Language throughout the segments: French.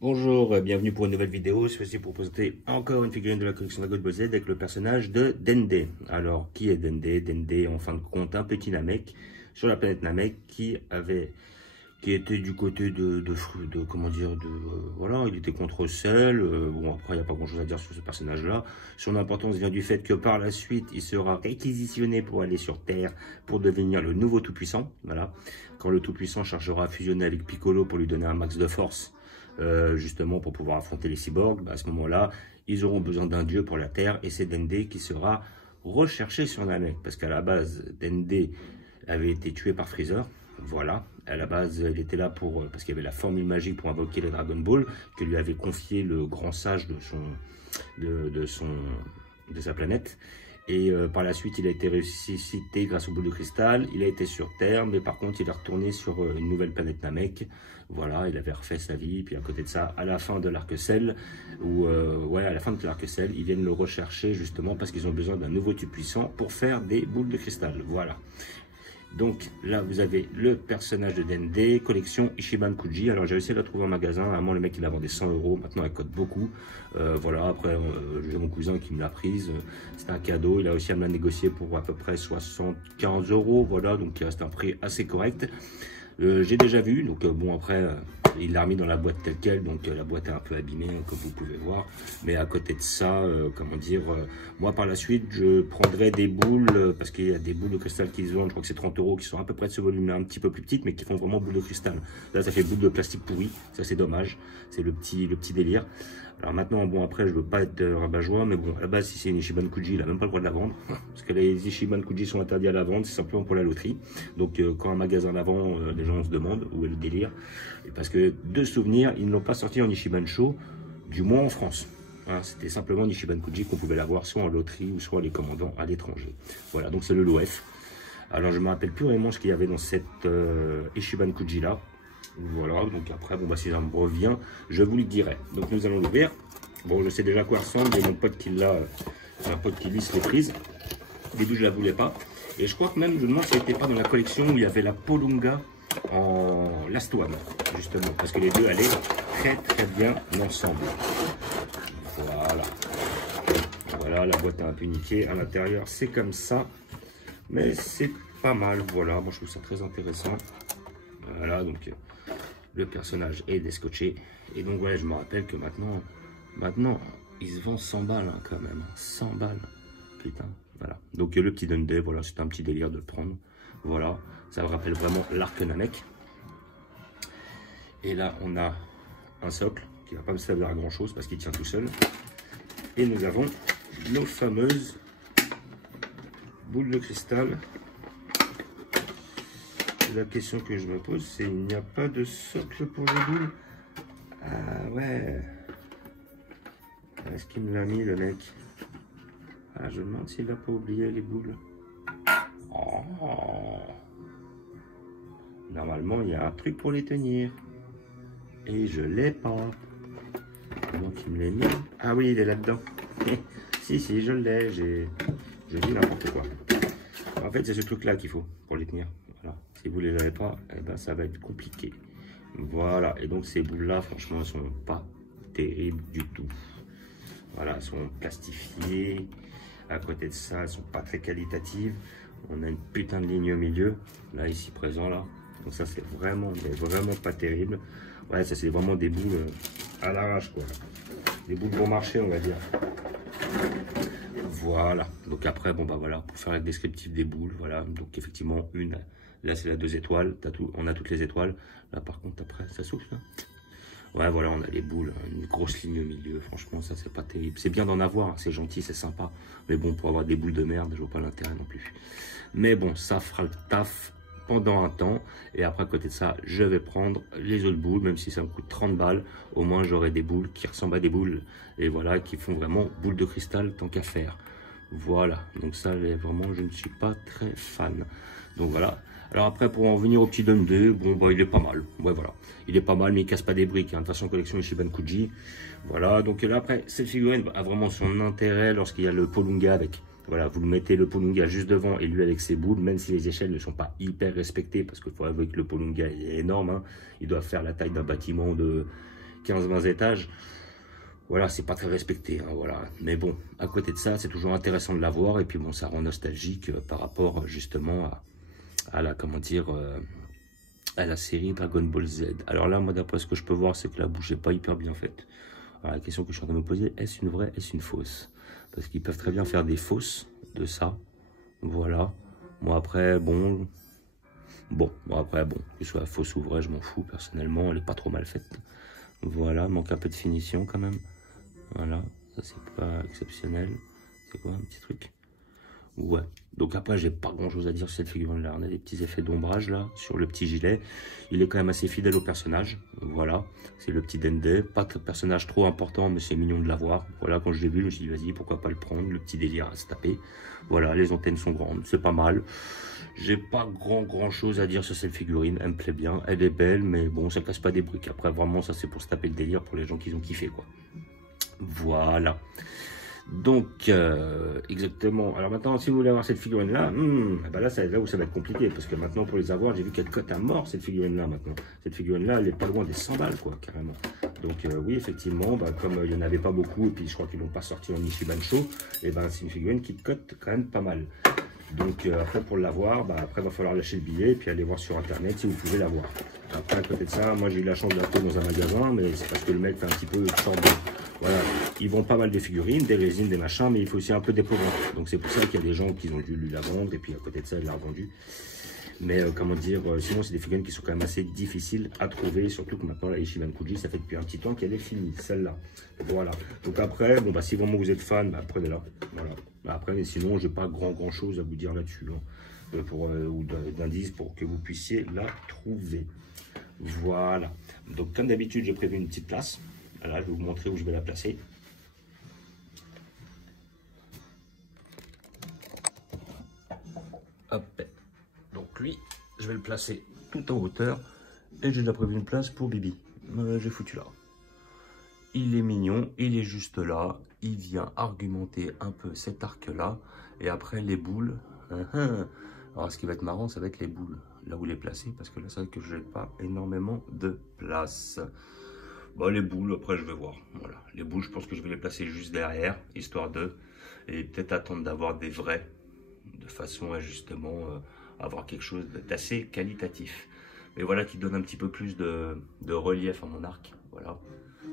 Bonjour, bienvenue pour une nouvelle vidéo. Ceci pour présenter encore une figurine de la collection Dragon Ball Z avec le personnage de Dende. Alors, qui est Dende? Dende, en fin de compte, un petit Namek sur la planète Namek qui était du côté voilà, il était contre Cell. Bon, après, il n'y a pas grand chose à dire sur ce personnage-là. Son importance vient du fait que par la suite, il sera réquisitionné pour aller sur Terre pour devenir le nouveau Tout-Puissant. Voilà. Quand le Tout-Puissant cherchera à fusionner avec Piccolo pour lui donner un max de force. Justement pour pouvoir affronter les cyborgs, à ce moment-là, ils auront besoin d'un dieu pour la Terre et c'est Dende qui sera recherché sur Namek. Parce qu'à la base, Dende avait été tué par Freezer. Voilà, à la base, il était là parce qu'il y avait la formule magique pour invoquer les Dragon Ball que lui avait confié le grand sage de sa planète. Et par la suite, il a été ressuscité grâce au boule de cristal. Il a été sur Terre, mais par contre, il est retourné sur une nouvelle planète Namek. Voilà, il avait refait sa vie. Puis à côté de ça, à la fin de l'arc Cell, à la fin de l'arc Cell, ils viennent le rechercher justement parce qu'ils ont besoin d'un nouveau Tout-Puissant pour faire des boules de cristal. Voilà. Donc là, vous avez le personnage de Dende, collection Ichiban Kuji. Alors j'ai essayé de la trouver en magasin. Avant, le mec il la vendait 100 €. Maintenant, elle cote beaucoup. Voilà, après, j'ai mon cousin qui me l'a prise. C'était un cadeau. Il a réussi à me la négocier pour à peu près 75 €. Voilà, donc il reste un prix assez correct. J'ai déjà vu, donc bon après, il l'a remis dans la boîte telle quelle, donc la boîte est un peu abîmée, comme vous pouvez voir. Mais à côté de ça, comment dire, moi par la suite, je prendrai des boules, parce qu'il y a des boules de cristal qu'ils ont, je crois que c'est 30 €, qui sont à peu près de ce volume-là, un petit peu plus petites, mais qui font vraiment boules de cristal. Là, ça fait boule de plastique pourri, ça c'est dommage, c'est le petit délire. Alors maintenant, bon après, je veux pas être rabat-joie, mais bon, à la base, si c'est une Ichiban Kuji, il a même pas le droit de la vendre, parce que les Ichiban Kuji sont interdits à la vente, c'est simplement pour la loterie. Donc quand un magasin la vend, les gens se demandent où est le délire. Et parce que de souvenir, ils ne l'ont pas sorti en Ichiban Show, du moins en France. Hein, c'était simplement en Ichiban Kuji qu'on pouvait l'avoir soit en loterie ou soit les commandants à l'étranger. Voilà, donc c'est le LOF. Alors je me rappelle plus vraiment ce qu'il y avait dans cette Ichiban Kuji là. Voilà, donc après, bon bah si ça me revient, je vous le dirai. Donc nous allons l'ouvrir. Bon, je sais déjà à quoi elle ressemble, il y a mon pote qui l'a, un pote qui lisse les prises. Au début, je la voulais pas. Et je crois que même, je me demande si elle n'était pas dans la collection où il y avait la Polunga en Last One, justement. Parce que les deux allaient très bien ensemble. Voilà. Voilà, la boîte est un peu niquée. À l'intérieur, c'est comme ça. Mais c'est pas mal, voilà. Moi, je trouve ça très intéressant. Voilà, donc le personnage est descotché. Et donc, ouais, je me rappelle que maintenant, il se vend 100 balles hein, quand même. 100 balles. Putain, voilà. Donc, le petit Dende, voilà, c'est un petit délire de le prendre. Voilà, ça me rappelle vraiment l'arc Namek. Et là, on a un socle qui ne va pas me servir à grand chose parce qu'il tient tout seul. Et nous avons nos fameuses boules de cristal. La question que je me pose, c'est il n'y a pas de socle pour les boules. Ah ouais. Est-ce qu'il me l'a mis le mec? Ah, je me demande s'il n'a pas oublié les boules. Oh. Normalement, il y a un truc pour les tenir. Et je l'ai pas. Comment il me l'a mis? Ah oui, il est là-dedans. si, je l'ai. Je dis n'importe quoi. En fait, c'est ce truc-là qu'il faut pour les tenir. Voilà. Si vous ne les avez pas, eh ben, ça va être compliqué. Voilà. Et donc, ces boules-là, franchement, elles sont pas terribles du tout. Voilà, elles sont plastifiées. À côté de ça, elles sont pas très qualitatives. On a une putain de ligne au milieu. Là, ici présent, là. Donc ça, c'est vraiment pas terrible. Ouais, ça, c'est vraiment des boules à l'arrache, quoi. Des boules bon marché, on va dire. Voilà. Donc après, bon, bah voilà, pour faire le descriptif des boules, voilà. Donc effectivement, une, là, c'est la 2 étoiles. On a toutes les étoiles. Là, par contre, après, ça souffle, là. Ouais, voilà, on a les boules, une grosse ligne au milieu. Franchement, ça, c'est pas terrible. C'est bien d'en avoir, hein, c'est gentil, c'est sympa. Mais bon, pour avoir des boules de merde, je vois pas l'intérêt non plus. Mais bon, ça fera le taf pendant un temps. Et après, à côté de ça, je vais prendre les autres boules, même si ça me coûte 30 balles. Au moins, j'aurai des boules qui ressemblent à des boules. Et voilà, qui font vraiment boules de cristal tant qu'à faire. Voilà, donc ça, vraiment, je ne suis pas très fan. Donc voilà. Alors après, pour en revenir au petit Dende, bon, bah, il est pas mal. Ouais, voilà. Il est pas mal, mais il casse pas des briques. Hein. De toute façon, collection Ichiban Kuji. Voilà, donc là, après, cette figurine a vraiment son intérêt lorsqu'il y a le Polunga avec. Voilà, vous le mettez le Polunga juste devant et lui avec ses boules, même si les échelles ne sont pas hyper respectées, parce qu'il faut avouer que le Polunga est énorme. Hein. Il doit faire la taille d'un bâtiment de 15-20 étages. Voilà, c'est pas très respecté, hein, voilà. Mais bon, à côté de ça, c'est toujours intéressant de la voir. Et puis bon, ça rend nostalgique par rapport justement à la, comment dire, à la série Dragon Ball Z. Alors là, moi, d'après ce que je peux voir, c'est que la bouche n'est pas hyper bien faite. Alors, la question que je suis en train de me poser, est-ce une vraie, est-ce une fausse? Parce qu'ils peuvent très bien faire des fausses de ça. Voilà. Moi, après, bon, que ce soit fausse ou vraie, je m'en fous. Personnellement, elle est pas trop mal faite. Voilà, manque un peu de finition quand même. Voilà, ça c'est pas exceptionnel. C'est quoi un petit truc? Ouais. Donc après, j'ai pas grand chose à dire sur cette figurine-là. On a des petits effets d'ombrage là sur le petit gilet. Il est quand même assez fidèle au personnage. Voilà, c'est le petit Dende. Pas de personnage trop important, mais c'est mignon de l'avoir. Voilà, quand je l'ai vu, je me suis dit vas-y, pourquoi pas le prendre. Le petit délire à se taper. Voilà, les antennes sont grandes, c'est pas mal. J'ai pas grand chose à dire sur cette figurine. Elle me plaît bien, elle est belle, mais bon, ça casse pas des briques. Après, vraiment, ça c'est pour se taper le délire pour les gens qui ont kiffé quoi. Voilà. Donc, exactement. Alors maintenant, si vous voulez avoir cette figurine-là, ben là, c'est là où ça va être compliqué. Parce que maintenant, pour les avoir, j'ai vu qu'elle cote à mort, cette figurine-là, maintenant. Cette figurine-là, elle est pas loin des 100 balles, quoi, carrément. Donc, oui, effectivement, bah, comme il n'y en avait pas beaucoup, et puis je crois qu'ils l'ont pas sorti en Ichiban Show, et ben c'est une figurine qui cote quand même pas mal. Donc, après, pour l'avoir, bah, après, il va falloir lâcher le billet, et puis aller voir sur Internet si vous pouvez l'avoir. Après, à côté de ça, moi, j'ai eu la chance d'acheter dans un magasin, mais c'est parce que le mec fait un petit peu une sorte de... Voilà, ils vendent pas mal de figurines, des résines, des machins, mais il faut aussi un peu des pauvres. Donc c'est pour ça qu'il y a des gens qui ont dû lui la vendre, et puis à côté de ça, il l'a revendue. Mais comment dire, sinon c'est des figurines qui sont quand même assez difficiles à trouver, surtout que maintenant la Ichiban Kuji, ça fait depuis un petit temps qu'elle est finie, celle-là. Voilà. Donc après, bon bah si vraiment vous êtes fan, bah, prenez-la. Voilà. Après, mais sinon, j'ai pas grand chose à vous dire là-dessus, hein, ou d'indices pour que vous puissiez la trouver. Voilà. Donc comme d'habitude, j'ai prévu une petite place. Voilà, je vais vous montrer où je vais la placer. Hop. Donc lui, je vais le placer tout en hauteur. Et j'ai déjà prévu une place pour Bibi. J'ai foutu là. Il est mignon, il est juste là. Il vient argumenter un peu cet arc-là. Et après, les boules. Alors, ce qui va être marrant, ça va être les boules. Là où les placer. Parce que là, c'est vrai que je n'ai pas énormément de place. Bon, les boules, après, je vais voir. Voilà. Les boules, je pense que je vais les placer juste derrière, histoire de... Et peut-être attendre d'avoir des vrais, de façon à justement avoir quelque chose d'assez qualitatif. Mais voilà, qui donne un petit peu plus de relief à mon arc. Voilà.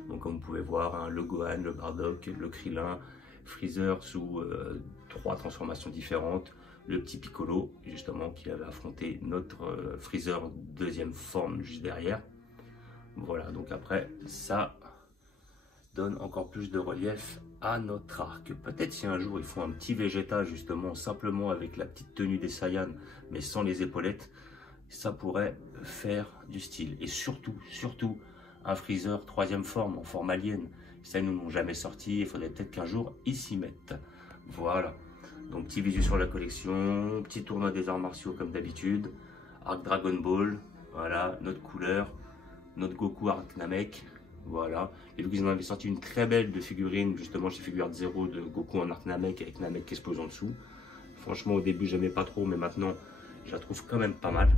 Donc, comme vous pouvez voir, hein, le Gohan, le Bardock, le Krillin, Freezer sous 3 transformations différentes. Le petit Piccolo, justement, qui avait affronté notre Freezer deuxième forme juste derrière. Voilà, donc après, ça donne encore plus de relief à notre arc. Peut-être si un jour ils font un petit Vegeta, justement, simplement avec la petite tenue des Saiyans, mais sans les épaulettes, ça pourrait faire du style. Et surtout, un Freezer troisième forme, en forme alien. Ça, ils ne nous l'ont jamais sorti, il faudrait peut-être qu'un jour ils s'y mettent. Voilà. Donc, petit visu sur la collection, petit tournoi des arts martiaux comme d'habitude, arc Dragon Ball, voilà, notre couleur. Notre Goku Arc Namek, voilà. Et vu qu'ils en avaient sorti une très belle de figurine, justement chez Figure 0 de Goku en Arc Namek avec Namek qui se pose en dessous. Franchement, au début, j'aimais pas trop, mais maintenant, je la trouve quand même pas mal.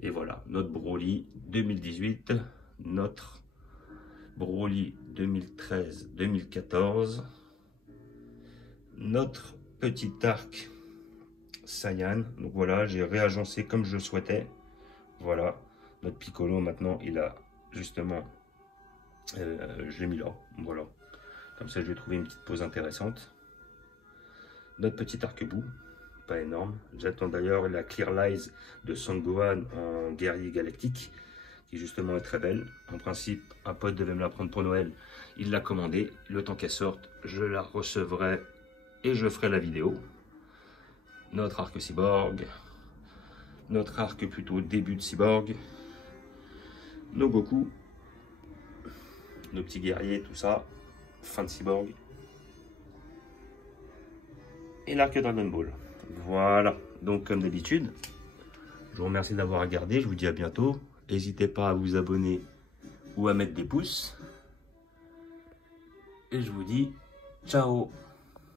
Et voilà, notre Broly 2018, notre Broly 2013-2014, notre petit arc Saiyan. Donc voilà, j'ai réagencé comme je le souhaitais. Voilà. Notre Piccolo, maintenant, il a justement, je l'ai mis là, voilà. Comme ça, je vais trouver une petite pose intéressante. Notre petit arc-bout, pas énorme. J'attends d'ailleurs la Clear Lies de Son Gohan en guerrier galactique, qui justement est très belle. En principe, un pote devait me la prendre pour Noël. Il l'a commandée. Le temps qu'elle sorte, je la recevrai et je ferai la vidéo. Notre arc cyborg. Notre arc plutôt début de cyborg. Nos Goku, nos petits guerriers, tout ça, fin de cyborg, et l'arc Dragon Ball. Voilà, donc comme d'habitude, je vous remercie d'avoir regardé, je vous dis à bientôt. N'hésitez pas à vous abonner ou à mettre des pouces. Et je vous dis ciao.